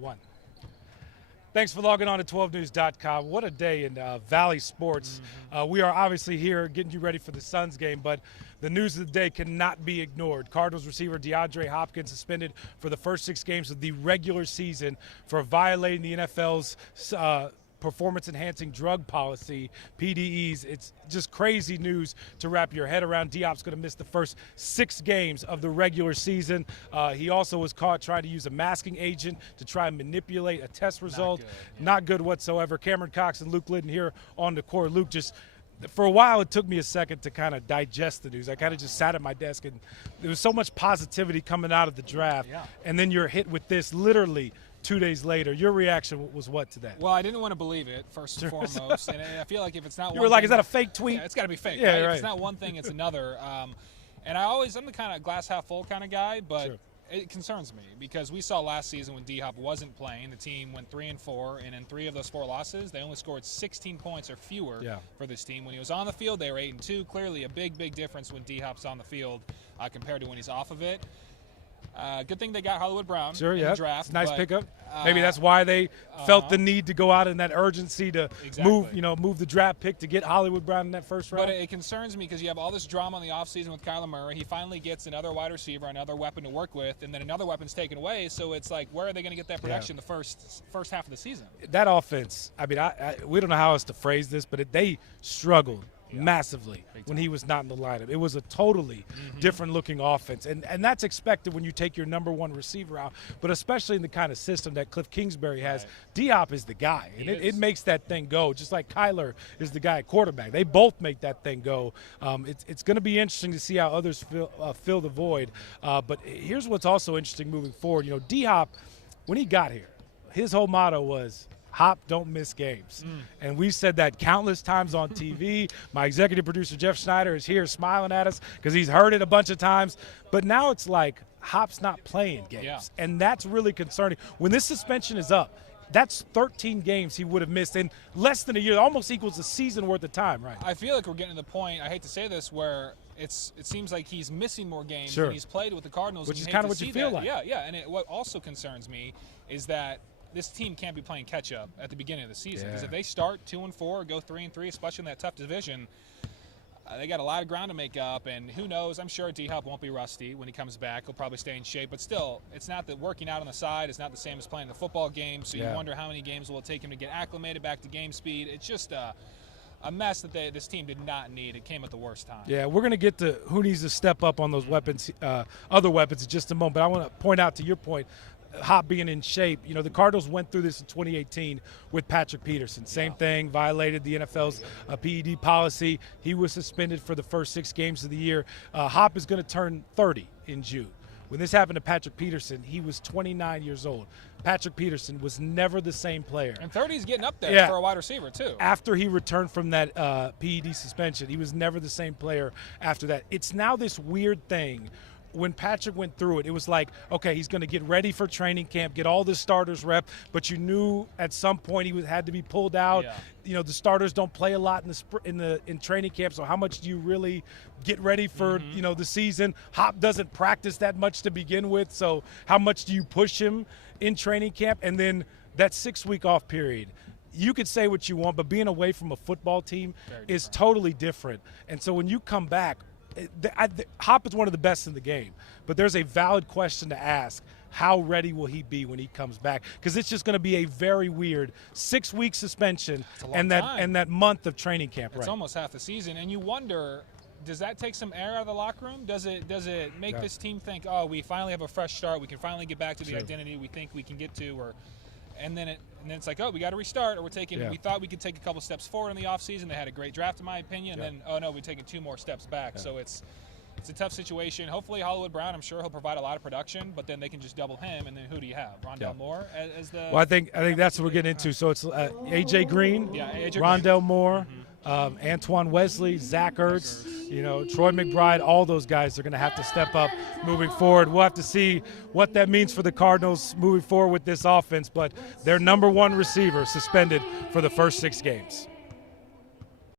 1. Thanks for logging on to 12news.com. What a day in Valley Sports. We are obviously here getting you ready for the Suns game, but the news of the day cannot be ignored. Cardinals receiver DeAndre Hopkins suspended for the first 6 games of the regular season for violating the NFL's performance-enhancing drug policy, PDEs. It's just crazy news to wrap your head around. D-Hop's going to miss the first 6 games of the regular season. He also was caught trying to use a masking agent to try and manipulate a test result. Not good whatsoever. Cameron Cox and Luke Lidden here on the court. Luke, just for a while, it took me a second to kind of digest the news. I kind of just sat at my desk, and there was so much positivity coming out of the draft, and then you're hit with this literally 2 days later. Your reaction was what to that? Well, I didn't want to believe it, first and foremost. And I feel like if it's not you were like, is that a fake tweet? Yeah, it's got to be fake. Yeah, right? right. If it's not one thing, it's another. And I'm the kind of glass half full kind of guy, but it concerns me because we saw last season when D-Hop wasn't playing, the team went 3-4, and in 3 of those 4 losses, they only scored 16 points or fewer for this team. When he was on the field, they were 8-2. Clearly a big, big difference when D-Hop's on the field compared to when he's off of it. Good thing they got Hollywood Brown in the draft. It's a nice pickup. Maybe that's why they felt the need to go out in that urgency to move the draft pick to get Hollywood Brown in that first round. But it concerns me because you have all this drama in the offseason with Kyler Murray. He finally gets another wide receiver, another weapon to work with, and then another weapon's taken away. So it's like, where are they going to get that production the first half of the season? That offense, I mean, we don't know how else to phrase this, but they struggled massively when he was not in the lineup. It was a totally different looking offense, and that's expected when you take your number 1 receiver out, but especially in the kind of system that Cliff Kingsbury has. D-Hop is the guy, and it makes that thing go, just like Kyler is the guy at quarterback. They both make that thing go. It's going to be interesting to see how others fill the void, but here's what's also interesting moving forward. You know, D-Hop, when he got here, his whole motto was, Hop, don't miss games. And we've said that countless times on TV. My executive producer, Jeff Schneider, is here smiling at us because he's heard it a bunch of times. But now it's like Hop's not playing games. And that's really concerning. When this suspension is up, that's 13 games he would have missed in less than a year. It almost equals a season worth of time, right? I feel like we're getting to the point, I hate to say this, where it seems like he's missing more games than he's played with the Cardinals. Which is kind of what you feel like. Yeah. And what also concerns me is that this team can't be playing catch-up at the beginning of the season because if they start 2-4 or go 3-3, especially in that tough division, they got a lot of ground to make up, and who knows, I'm sure D-Hop won't be rusty when he comes back. He'll probably stay in shape, but still, it's not that working out on the side is not the same as playing the football game, so you wonder how many games will it take him to get acclimated back to game speed. It's just a mess that this team did not need. It came at the worst time. Yeah, we're going to get to who needs to step up on those weapons, other weapons in just a moment, but I want to point out to your point, Hop being in shape. You know, the Cardinals went through this in 2018 with Patrick Peterson. Same thing, violated the NFL's PED policy. He was suspended for the first 6 games of the year. Hop is going to turn 30 in June. When this happened to Patrick Peterson, he was 29 years old. Patrick Peterson was never the same player. And 30 is getting up there for a wide receiver, too. After he returned from that PED suspension, he was never the same player after that. It's now this weird thing. When Patrick went through it, it was like, okay, he's going to get ready for training camp, get all the starters rep, but you knew at some point he had to be pulled out. You know, the starters don't play a lot in training camp, so how much do you really get ready for the season? Hop doesn't practice that much to begin with, so how much do you push him in training camp? And then that 6-week off period. You could say what you want, but being away from a football team is totally different. And so when you come back, Hop is one of the best in the game, but there's a valid question to ask. How ready will he be when he comes back? Because it's just going to be a very weird 6-week suspension and that month of training camp. It's almost half the season, and you wonder, does that take some air out of the locker room? Does it make this team think, oh, we finally have a fresh start, we can finally get back to the identity we think we can get to, and then it's like, oh, we got to restart, or we thought we could take a couple steps forward in the offseason. They had a great draft, in my opinion, and then, oh, no, we're taking 2 more steps back. So it's a tough situation. Hopefully Hollywood Brown, I'm sure he'll provide a lot of production, but then they can just double him, and then who do you have? Rondell Moore as the – Well, I think that's what we're getting into. So it's A.J. Green, Rondell Moore, Antoine Wesley, Zach Ertz, Troy McBride, all those guys are going to have to step up moving forward. We'll have to see what that means for the Cardinals moving forward with this offense, but their number 1 receiver suspended for the first 6 games.